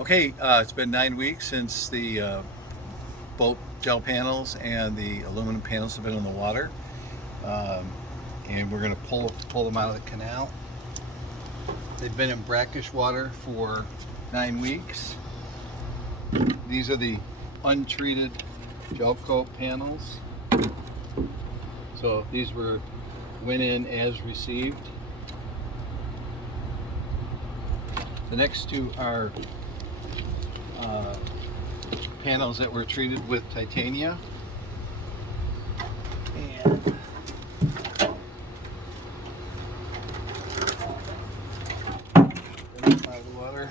Okay, it's been 9 weeks since the boat gel panels and the aluminum panels have been in the water, um, and we're going to pull them out of the canal. They've been in brackish water for 9 weeks. These are the untreated gel coat panels. So these went in as received. The next two are panels that were treated with titania. And out of the water.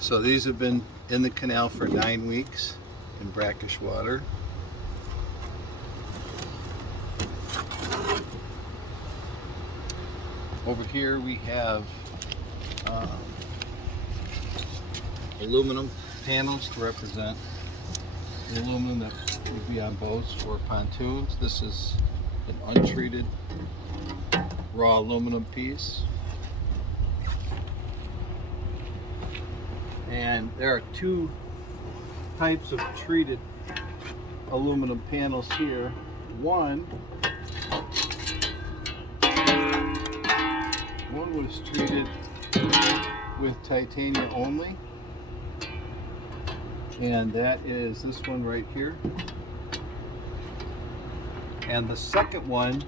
So these have been in the canal for 9 weeks in brackish water. Over here we have aluminum panels to represent the aluminum that would be on boats or pontoons. This is an untreated raw aluminum piece. And there are two types of treated aluminum panels here. One was treated with titania only, and that is this one right here. And the second one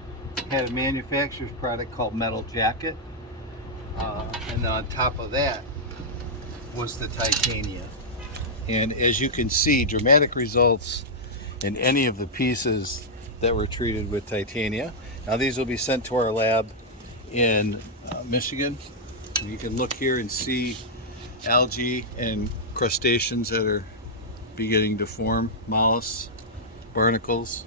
had a manufacturer's product called metal jacket, and on top of that was the titania. And as you can see, dramatic results in any of the pieces that were treated with titania. Now these will be sent to our lab in Michigan. You can look here and see algae and crustaceans that are beginning to form, mollusks, barnacles.